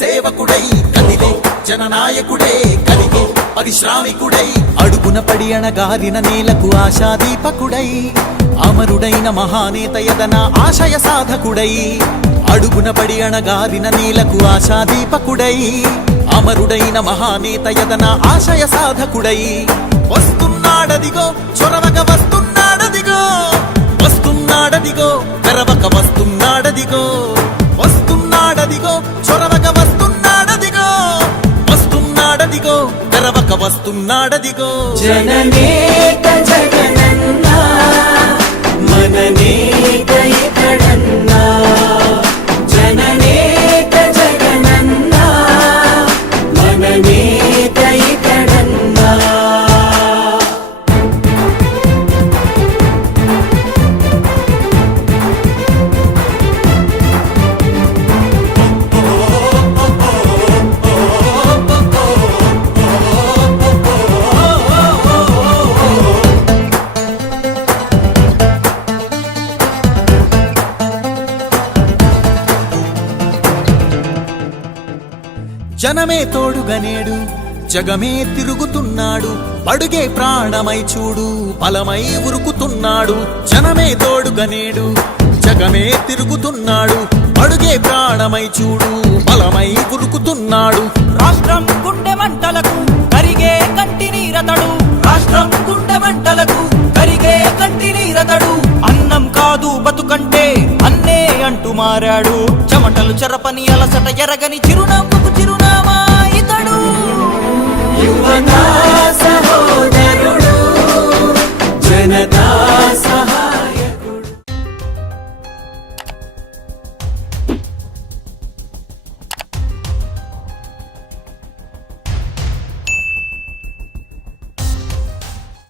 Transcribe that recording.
సేవకుడై కదిలే జననాయకుడే కలిగే పరిశ్రామికుడై అడుగున పడి అణగారిన నేలకు ఆశాదీపకుడై అమరుడైన మహానేత యదన ఆశయ సాధకుడై అడుగున పడి అణగారిన నేలకు ఆశాదీపకుడై అమరుడైన మహానేత యదన ఆశయ సాధకుడై వస్తున్నాడదిగో చొరవక వస్తున్నాడదిగో వస్తున్నాడదిగో తెరవక వస్తున్నాడదిగో వస్తున్నాడదిగో చొరవక వస్తున్నాడదిగో వస్తున్నాడదిగో తెరవక వస్తున్నాడదిగో జననేత జగనన్న మననేత ఇతడన్న జననేత జగనన్న మననేత ఇతడన్న జనమే తోడుగనేడు జగమే తిరుగుతున్నాడు అడుగే ప్రాణమై చూడు బలమై ఉరుకుతున్నాడు జనమే తోడుగనేడు జగమే తిరుగుతున్నాడు అడుగే ప్రాణమై చూడు బలమై ఉరుకుతున్నాడు రాష్ట్రం గుండె మంటలకు కరిగే కంటి నీరతడు రాష్ట్రం గుండె మంటలకు కరిగే కంటి నీరతడు అన్నం కాదు బతుకంటే అన్నే అంటూ మారాడు చెమటలు చెరపని అలసట ఎరగని చిరునవ్వు